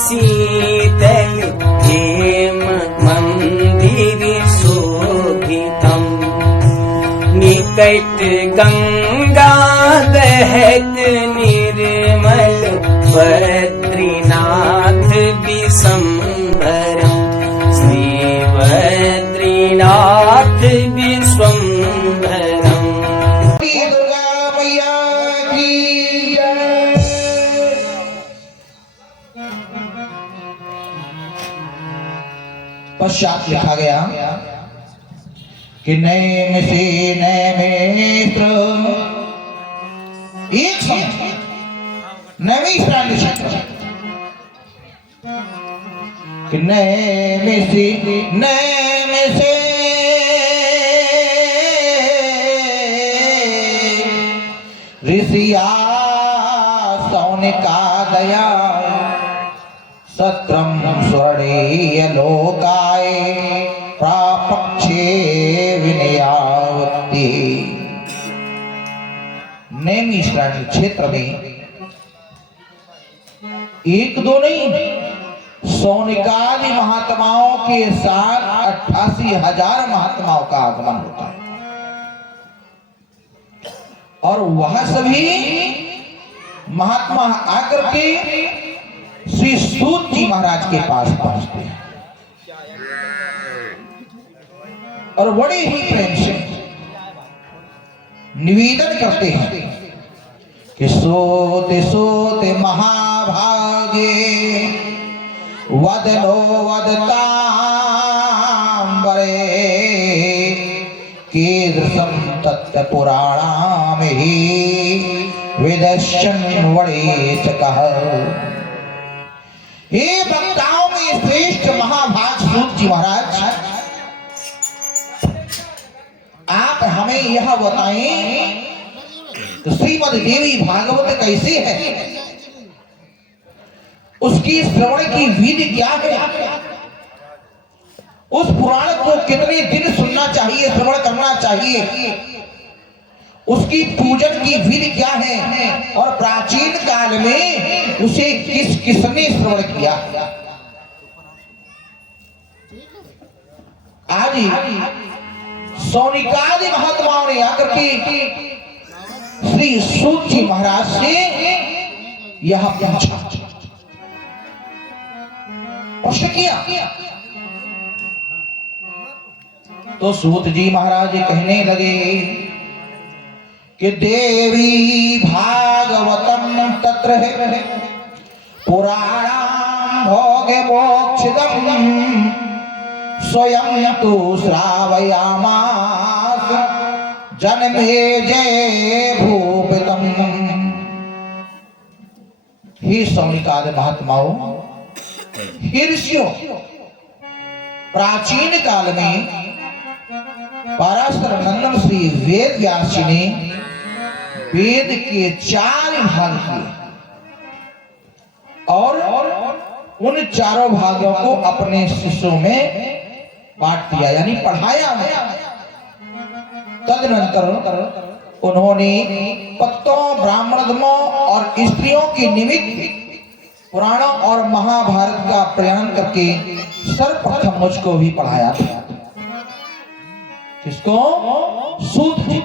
शीतल हेम मंदिर शोभितम् निकट गंगा बहत निर्मल बद्रीनाथ विश्वम्भरम् श्री बद्रीनाथ विश्वम्भरम्। दुर्गा मैया की जय। पश्चात लिखा गया कि नैम से नैमेत्र एक समय नैमिषारण्य क्षेत्र कि नैम से ऋषिया सौनिका दया सत्रम स्वर्णीय लोकाय प्रापक्षे विनयावती। नैमिषारण्य क्षेत्र में एक दो नहीं, सौनिकादि महात्माओं के साथ 88,000 महात्माओं का आगमन होता है और वह सभी महात्मा आकर के श्री सूत जी महाराज के पास पहुंचते हैं और बड़े ही प्रेम से निवेदन करते हैं कि सोते सोते महाभागे वदनो वदतांबरे कीदृशं तत्व पुराणाम ही विदर्शन वणेचकः। हे वक्ताओं में श्रेष्ठ महाभाग सूत जी महाराज, आप हमें यह बताएं तो श्रीमद् देवी भागवत कैसे है, उसकी श्रवण की विधि क्या है, उस पुराण को कितने दिन सुनना चाहिए, श्रवण करना चाहिए, उसकी पूजन की विधि क्या है और प्राचीन काल में उसे किसने श्रवण किया। आज सौनिकादि महात्माओं ने आकर के श्री सूत जी महाराज से यह प्रश्न किया तो सूत जी महाराज कहने लगे कि देवी भागवतम तत्र है पुराणाम भोगे मोक्षदम स्वयं तु श्रावयामास जन्मे जय भूपितम। हे सौनिकादि महात्माओं, हे ऋषियों, प्राचीन काल में पराशर नंदन श्री वेद व्यास जी ने वेद के 4 भाग किए और उन चारों भागों को अपने शिष्यों में बांट दिया, यानी पढ़ाया। तदनंतर उन्होंने पत्तों, ब्राह्मणों और स्त्रियों के निमित्त पुराणों और महाभारत का प्रयाण करके सर्वप्रथम मुझको भी पढ़ाया था। किसको? सूत जी।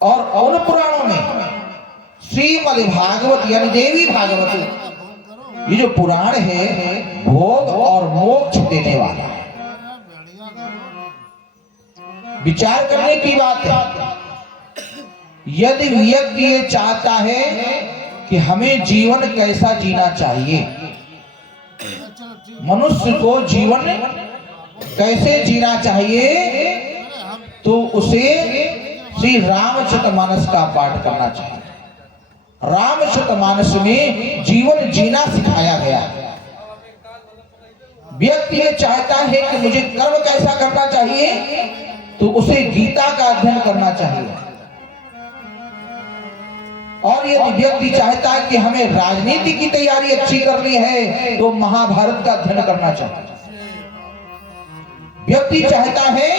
और उन पुराणों में श्रीमद् भागवत यानी देवी भागवत, ये जो पुराण है भोग और मोक्ष देने वाला है। विचार करने की बात है, यदि व्यक्ति ये चाहता है कि हमें जीवन कैसा जीना चाहिए, मनुष्य को जीवन कैसे जीना चाहिए, तो उसे श्री रामचरितमानस का पाठ करना चाहिए। रामचरितमानस में जीवन जीना सिखाया गया। व्यक्ति ये चाहता है कि मुझे कर्म कैसा करना चाहिए, तो उसे गीता का अध्ययन करना चाहिए। और यदि व्यक्ति चाहता है कि हमें राजनीति की तैयारी अच्छी करनी है, तो महाभारत का अध्ययन करना चाहिए। व्यक्ति चाहता है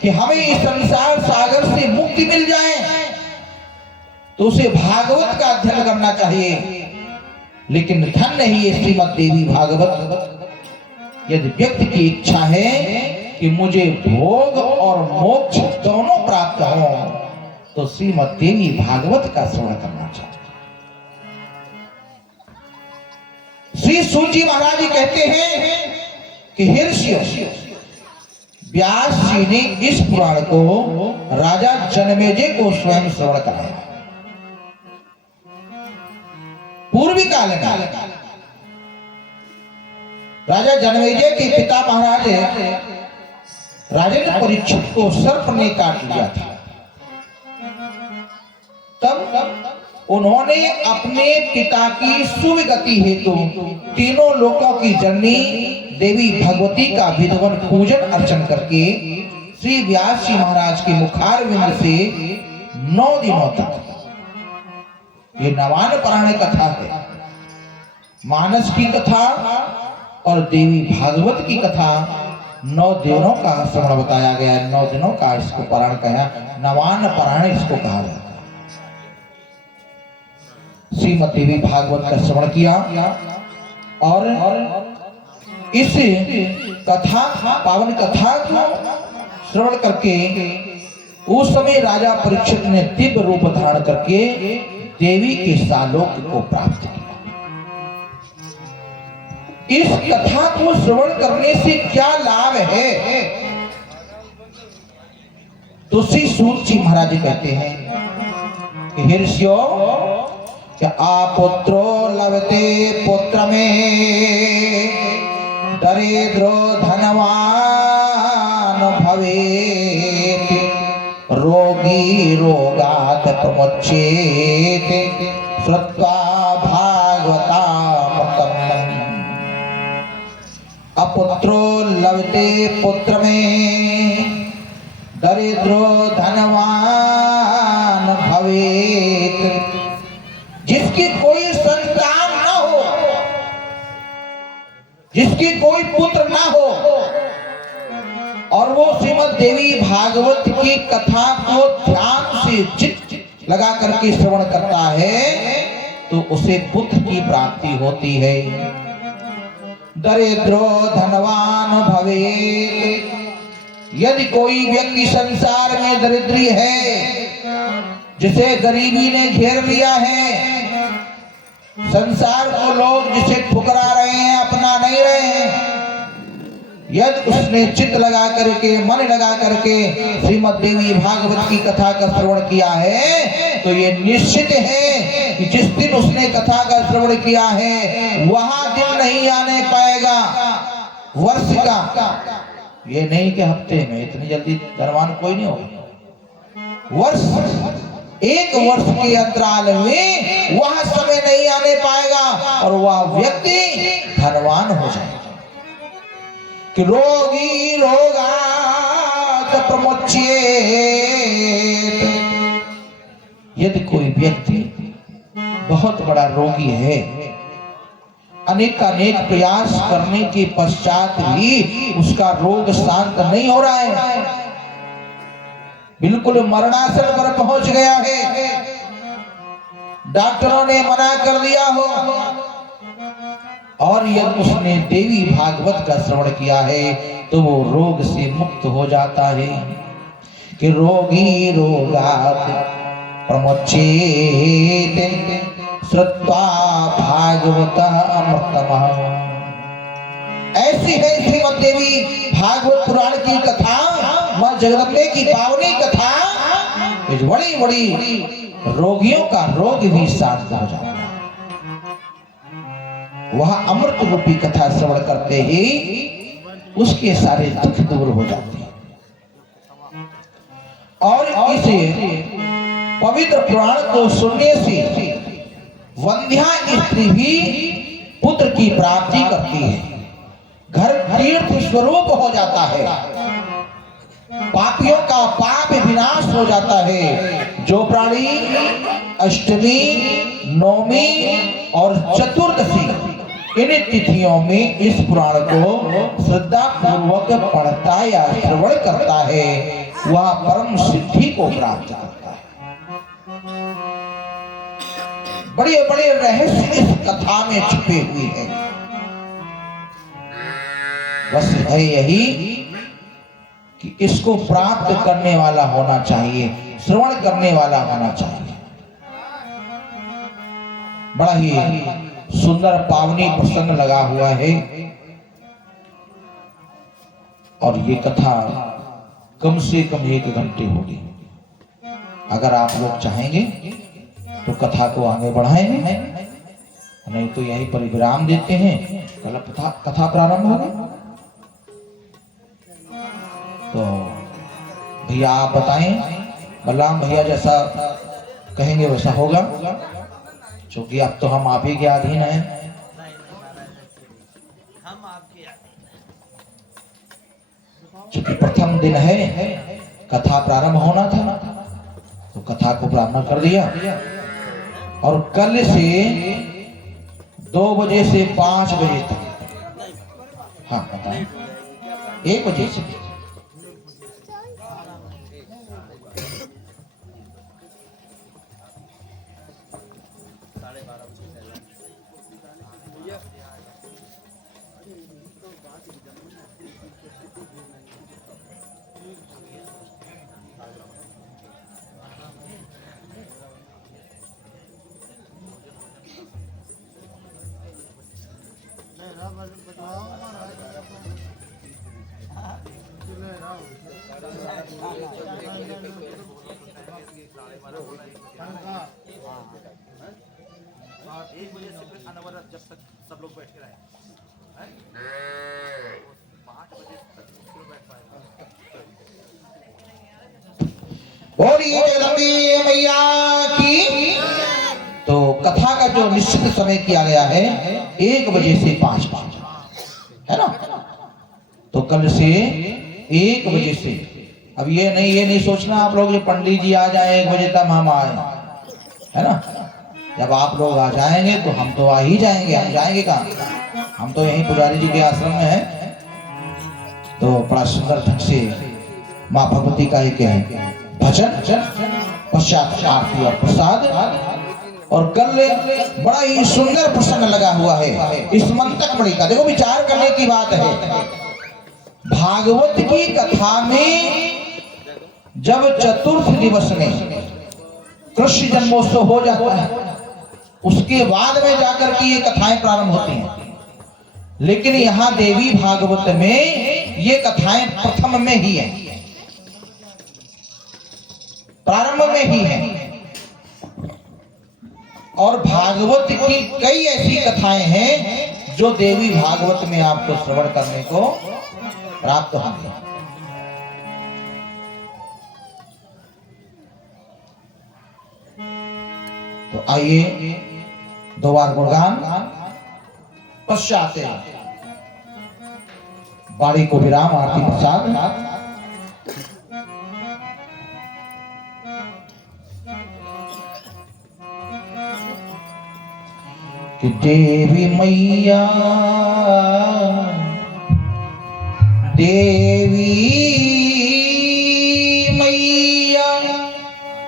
कि हमें इस संसार सागर से मुक्ति मिल जाए, तो उसे भागवत का अध्ययन करना चाहिए। लेकिन धन्य ही ये श्रीमद् देवी भागवत। यदि व्यक्ति की इच्छा है कि मुझे भोग और मोक्ष दोनों प्राप्त हो, तो श्रीमद् देवी भागवत का श्रवण करना चाहिए। श्री सूत जी महाराज जी कहते हैं कि हे ऋषियों, व्यास जी ने इस पुराण को राजा जनमेजय को स्वयं श्रवण कराया। पूर्वी काल में राजा जनमेजय के पिता महाराज राजेंद्र परीक्षित को सर्प ने काट लिया था। तब उन्होंने अपने पिता की सुविगति हेतु तीनों लोकों की जननी देवी भगवती का विधवन पूजन अर्चन करके श्री व्यास जी महाराज के मुखारविंद से 9 दिनों तक, ये नवान पुराण कथा है, मानस की कथा और देवी भागवत की कथा 9 दिनों का श्रवण बताया गया है। 9 दिनों का इसको पुराण कहा, नवान पुराण इसको कहा जाता है। श्रीमद् देवी भागवत का श्रवण किया और इस कथा, पावन कथा को श्रवण करके उस समय राजा परीक्षित ने दिव्य रूप धारण करके देवी के सालोक को प्राप्त किया। इस कथा को श्रवण करने से क्या लाभ है, तो श्री सूत जी महाराज कहते हैं कि हे ऋषियों, क्या आपुत्रो लभते पुत्र में दरिद्रो धनवान भवेत्, रोगी रोगात् प्रमुच्येत्, श्रुत्वा भागवतामृतम्। अपुत्रो लभते पुत्र में दरिद्रो धनवान भवेत्, जिसकी कोई संतान न हो, जिसकी कोई पुत्र ना हो और वो श्रीमद् देवी भागवत की कथा को ध्यान से चित्त लगा करके श्रवण करता है, तो उसे पुत्र की प्राप्ति होती है। दरिद्रो धनवान भवेत्, यदि कोई व्यक्ति संसार में दरिद्री है, जिसे गरीबी ने घेर लिया है, संसार को लोग जिसे ठुकरा रहे हैं, अपना नहीं रहे हैं, यदि उसने चित्त लगा करके, मन लगा करके श्रीमद् देवी भागवत की कथा का श्रवण किया है, तो ये निश्चित है कि जिस दिन उसने कथा का श्रवण किया है, वहां दिन नहीं आने पाएगा वर्ष का। ये नहीं कि हफ्ते में, इतनी जल्दी धनवान कोई नहीं होगा। वर्ष, 1 वर्ष के अंतराल में वह समय नहीं आने पाएगा और वह व्यक्ति धनवान हो जाएगा। कि रोगी रोगात् प्रमुच्येत्, यदि कोई व्यक्ति बहुत बड़ा रोगी है, अनेक प्रयास करने के पश्चात भी उसका रोग शांत नहीं हो रहा है, बिल्कुल मरणासन पर पहुंच गया है, डॉक्टरों ने मना कर दिया हो, और यदि उसने देवी भागवत का श्रवण किया है तो वो रोग से मुक्त हो जाता है। कि रोगी रोगात् प्रमुच्येत्, श्रुत्वा भागवतः अमृतम्। ऐसी है श्रीमद् देवी भागवत पुराण की कथा, मां जगदम्बे की पावनी कथा। बड़ी बड़ी रोगियों का रोग भी शांत हो जाता है। वह अमृत रूपी कथा श्रवण करते ही उसके सारे दुख दूर हो जाते हैं। और इसे पवित्र पुराण को सुनने से वंध्या स्त्री भी पुत्र की प्राप्ति करती है, घर तीर्थ स्वरूप हो जाता है, पापियों का पाप विनाश हो जाता है। जो प्राणी अष्टमी, नवमी और चतुर्दशी इन तिथियों में इस पुराण को श्रद्धा पूर्वक पढ़ता या श्रवण करता है, वह परम सिद्धि को प्राप्त करता है। बड़े बड़े रहस्य इस कथा में छुपे हुए हैं। बस है यही कि इसको प्राप्त करने वाला होना चाहिए, श्रवण करने वाला होना चाहिए। बड़ा ही सुंदर पावनी प्रसंग लगा हुआ है और ये कथा कम से कम 1 घंटे होगी। अगर आप लोग चाहेंगे तो कथा को आगे बढ़ाएंगे, नहीं तो यहीं पर विराम देते हैं, कल कथा प्रारंभ होगी। तो भैया आप बताएं, बलराम भैया जैसा कहेंगे वैसा होगा, क्योंकि अब तो हम आप ही के अधीन हैं। क्योंकि प्रथम दिन है, कथा प्रारंभ होना था, तो कथा को प्रारंभ कर दिया और कल से 2 बजे से 5 बजे तक, हाँ बताएं, 1 बजे से जब तक सब लोग बैठ के रहे 5 बजे तक क्यों बैठ पाएगा। बोलिए जगदम्बे मैया की। तो कथा का जो निश्चित समय किया गया है 1 बजे से 5 है ना। तो कल से 1 बजे से, अब ये नहीं सोचना आप लोग ये पंडित जी आ जाए 1 बजे तक हम आए, है ना। जब आप लोग आ जाएंगे तो हम तो आ ही जाएंगे, हम जाएंगे कहाँ, हम तो यहीं पुजारी जी के आश्रम में हैं। तो बड़ा सुंदर ढंग से माँ भगवती का एक है भजन, पश्चात आरती और प्रसाद, और कल बड़ा ही सुंदर प्रसंग लगा हुआ है इस मंतक मणि का। देखो विचार करने की बात है, भागवत की कथा में जब चतुर्थ दिवस में कृष्ण जन्मोत्सव हो जाता है, उसके बाद में जाकर के ये कथाएं प्रारंभ होती हैं। लेकिन यहां देवी भागवत में ये कथाएं प्रथम में ही है, प्रारंभ में ही है। और भागवत की कई ऐसी कथाएं हैं जो देवी भागवत में आपको श्रवण करने को प्राप्त होंगे। तो आइए 2 बार गुणगान, पश्चात बाड़ी को विराम, आरती प्रसाद। कि देवी मैया देवी